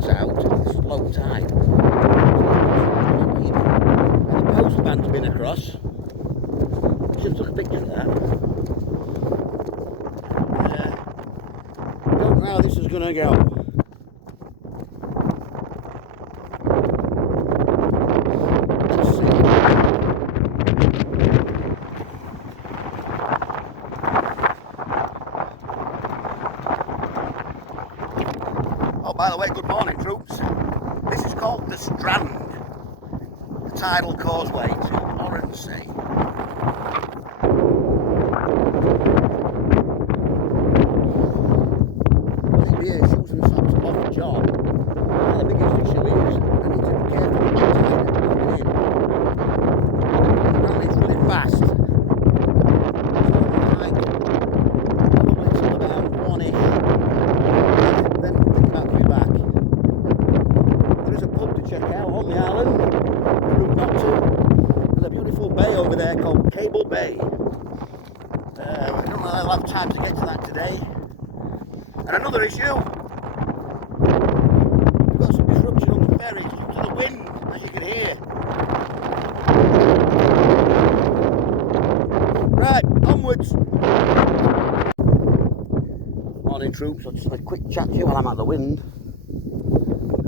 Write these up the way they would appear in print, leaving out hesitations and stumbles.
tide's out, it's low tide. And the postman's been across. Should have took a picture of that. Don't know how this is going to go. Let's see. Oh, by the way, good morning, troops. This is called the Strand, the tidal causeway to Oronsay. Shoes and socks off the job. Now the biggest issue is I need to be careful with the tide coming in. Apparently it's really fast. So like probably till about 1ish. Then think about coming back. There is a pub to check out on the island, route not to. There's a beautiful bay over there called Cable Bay. I don't know if I'll have time to get to that today. And another issue, we've got some disruption on the ferry due to the wind, as you can hear. Right, onwards. Morning troops, I'll just have a quick chat to you while I'm at the wind.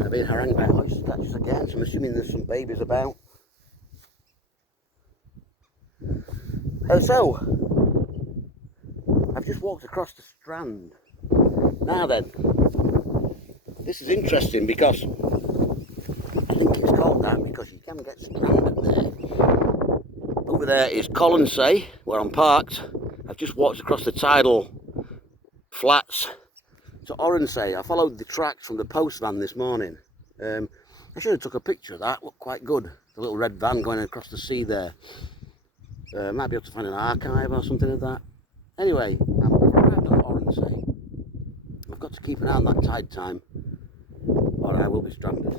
I've been harangued by oyster catchers again, so I'm assuming there's some babies about. So, I've just walked across the Strand. Now then, this is interesting because I think it's called that because you can get stranded there. Over there is Oronsay, where I'm parked. I've just walked across the tidal flats to Oronsay. I followed the tracks from the postman this morning. I should have took a picture of that, looked quite good. The little red van going across the sea there. Might be able to find an archive or something of that. Anyway, I'm arrived at Oronsay. I've got to keep an eye on that tide time or I will be stranded.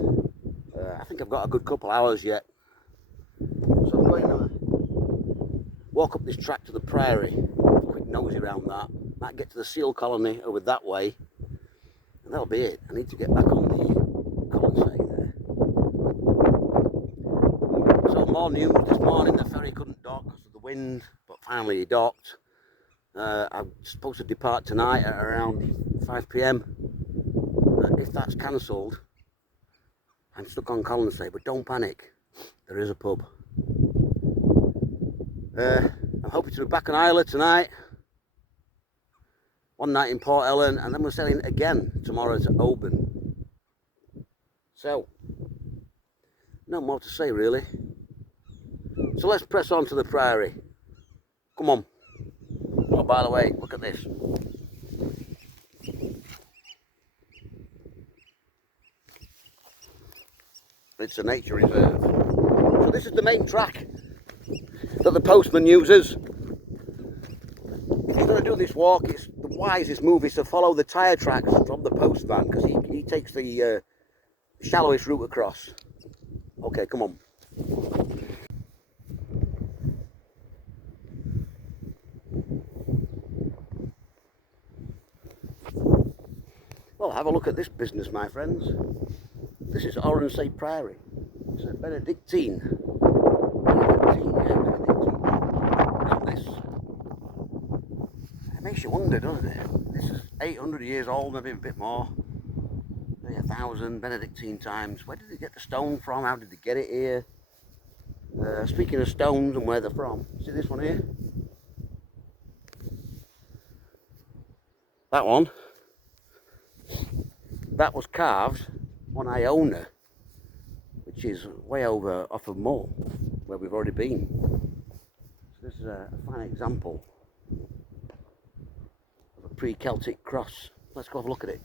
I think I've got a good couple hours yet. So I'm going to walk up this track to the prairie, a quick nosy around that. Might get to the seal colony over that way. And that'll be it. I need to get back on the Oronsay there. So more news this morning, the ferry couldn't dock because of the wind, but finally he docked. I'm supposed to depart tonight at around 5 PM. If that's cancelled, I'm stuck on Oronsay, but don't panic, there is a pub. I'm hoping to be back on Isla tonight, one night in Port Ellen, and then we're sailing again tomorrow to Oban. So, no more to say really. So let's press on to the prairie. Come on. Oh, by the way, look at this. It's a nature reserve. So this is the main track that the postman uses. If you're going to do this walk, it's the wisest move is to follow the tyre tracks from the postman because he takes the shallowest route across. Okay, come on. Well, have a look at this business, my friends. This is Oronsay Prairie. It's a Benedictine. Benedictine. Look at this. It makes you wonder, doesn't it? This is 800 years old, maybe a bit more. Maybe 1,000 Benedictine times. Where did they get the stone from? How did they get it here? Speaking of stones and where they're from, see this one here? That one. That was carved on Iona, which is way over off of Mull, where we've already been. So this is a fine example of a pre-Celtic cross. Let's go have a look at it.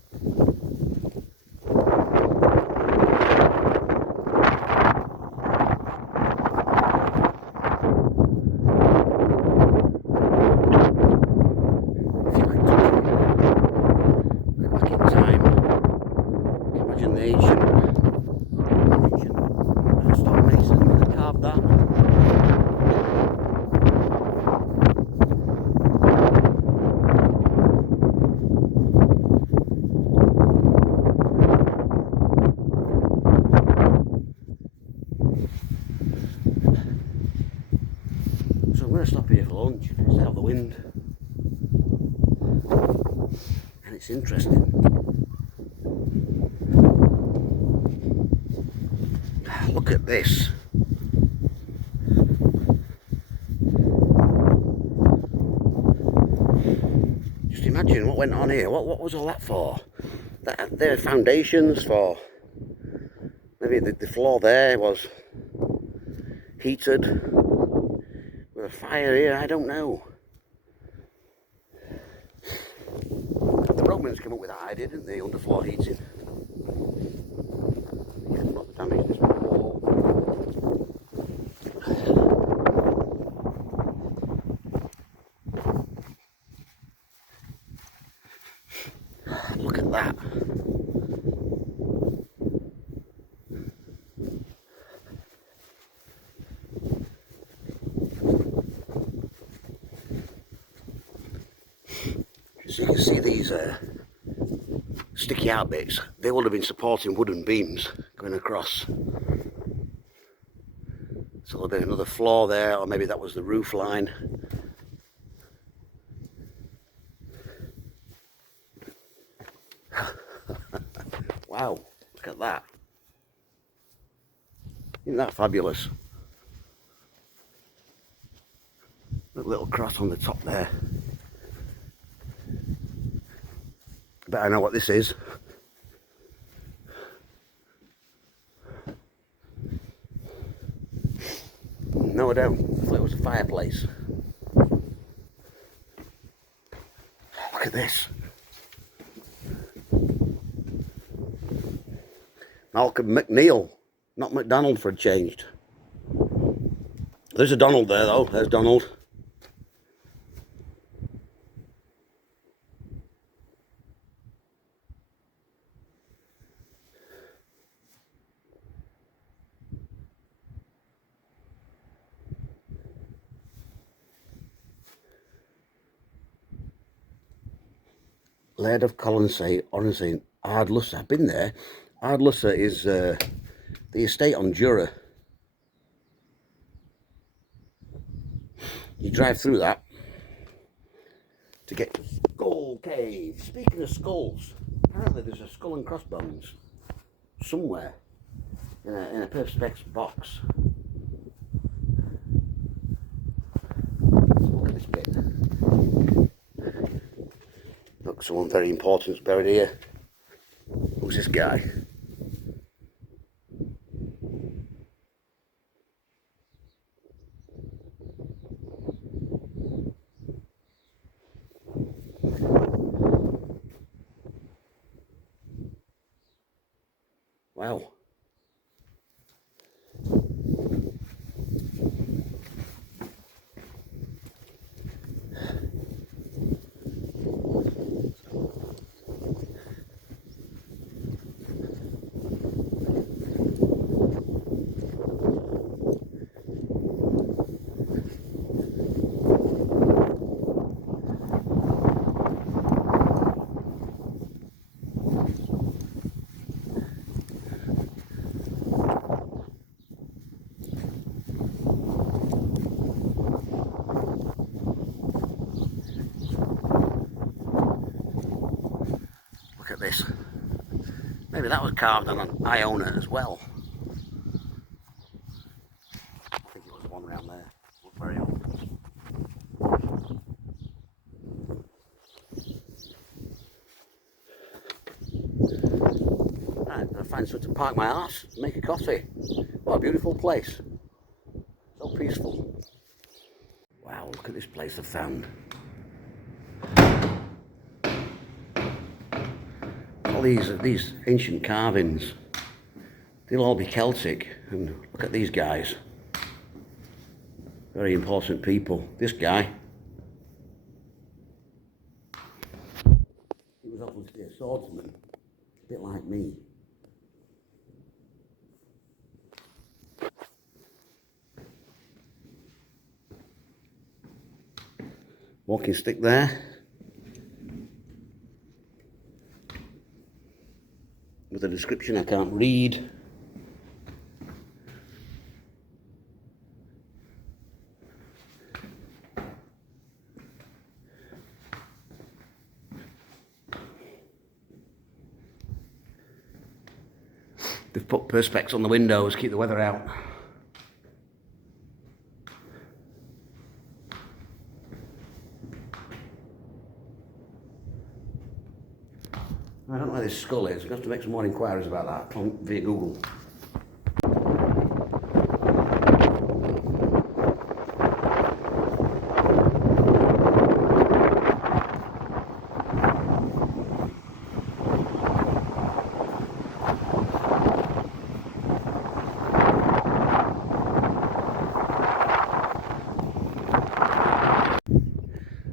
stop here for lunch. It's out of the wind. And it's interesting. Look at this. Just imagine what went on here. What was all that for? There are foundations for... Maybe the floor there was heated with a fire here, I don't know. The Romans came up with that idea, didn't they? Underfloor heating. Yeah, not damage this wall. Look at that. So you can see these sticky out bits. They would have been supporting wooden beams going across. So there'll be another floor there, or maybe that was the roof line. Wow, look at that. Isn't that fabulous? Look, little cross on the top there. I bet I know what this is. No, I don't. I thought it was a fireplace. Look at this. Malcolm McNeil, not McDonald for a change. There's a Donald there though, there's Donald. Laird of Colonsay, Oronsay, Ardlusser. I've been there. Ardlusser is the estate on Jura. You drive through that to get to Skull Cave. Speaking of skulls, apparently there's a skull and crossbones somewhere in a perspex box. Let's look at this bit. Look, someone very important's buried here. Who's this guy? Wow. Look at this. Maybe that was carved on an Iona as well. I think it was one around there. Looked very old. Right, I'll find somewhere to park my arse and make a coffee. What a beautiful place. So peaceful. Wow, look at this place I've found. All these ancient carvings, they'll all be Celtic, and look at these guys. Very important people. This guy, he was obviously a swordsman, a bit like me. Walking stick there. With a description I can't read. They've put perspex on the windows, keep the weather out. I don't know where this skull is. We're going to have to make some more inquiries about that via Google.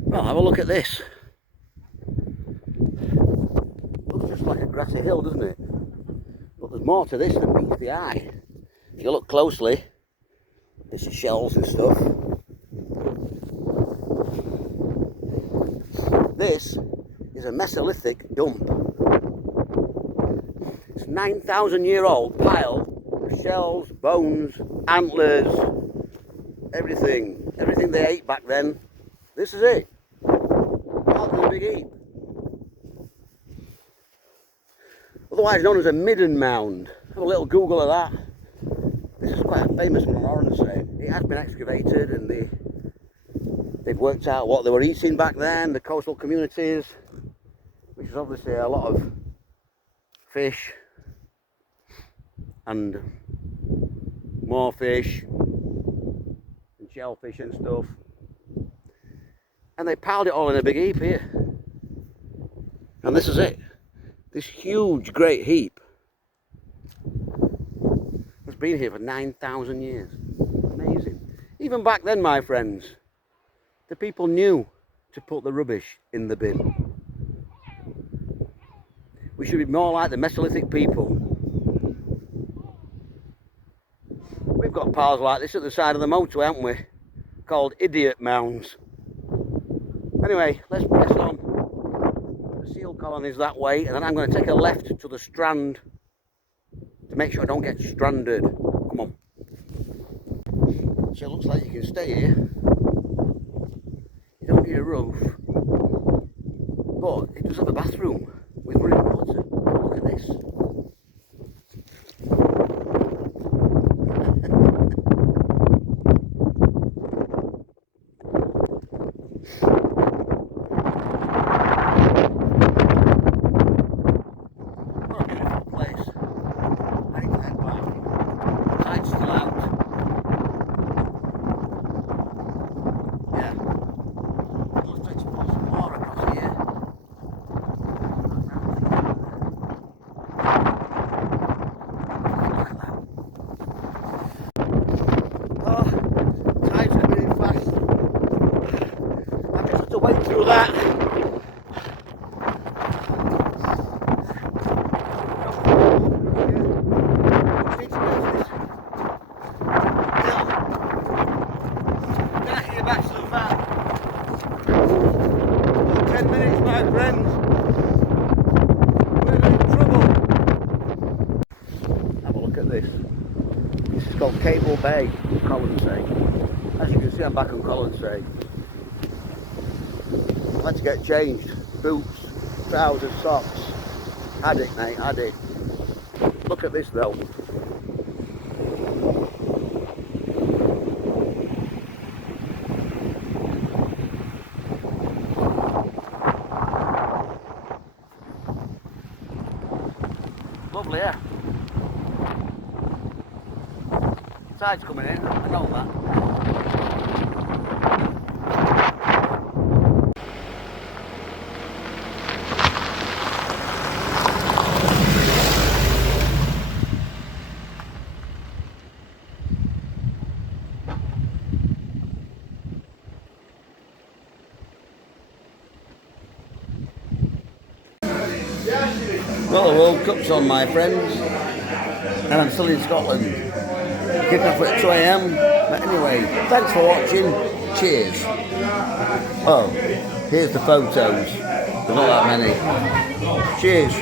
Well, have a look at this. Looks just like a grassy hill, doesn't it? But there's more to this than meets the eye. If you look closely, this is shells and stuff. This is a Mesolithic dump. It's a 9,000-year-old pile of shells, bones, antlers, everything. Everything they ate back then. This is it. Part of the big heap. Otherwise known as a midden mound. Have a little Google of that. This is quite a famous one on Oronsay. It has been excavated and they've worked out what they were eating back then, the coastal communities, which is obviously a lot of fish and more fish and shellfish and stuff. And they piled it all in a big heap here. And this is it. This huge, great heap has been here for 9,000 years. Amazing. Even back then, my friends, the people knew to put the rubbish in the bin. We should be more like the Mesolithic people. We've got piles like this at the side of the motorway, haven't we? Called idiot mounds. Anyway, let's press on. The seal colony's that way, and then I'm going to take a left to the strand to make sure I don't get stranded. Come on. So it looks like you can stay here. You don't need a roof, but it does have a bathroom with running water. Look at this. Wait through that. Get your back so far. 10 minutes, my friends. We're in trouble. Have a look at this. This is called Cable Bay, Colonsay. As you can see, I'm back on Colonsay. Let's get changed. Boots, trousers, socks. Had it, mate, had it. Look at this though. Lovely, yeah? Tide's coming in, I know that. Well, the World Cup's on, my friends, and I'm still in Scotland. Kick off at 2 AM. But anyway, thanks for watching. Cheers. Oh, here's the photos. There's not that many. Cheers.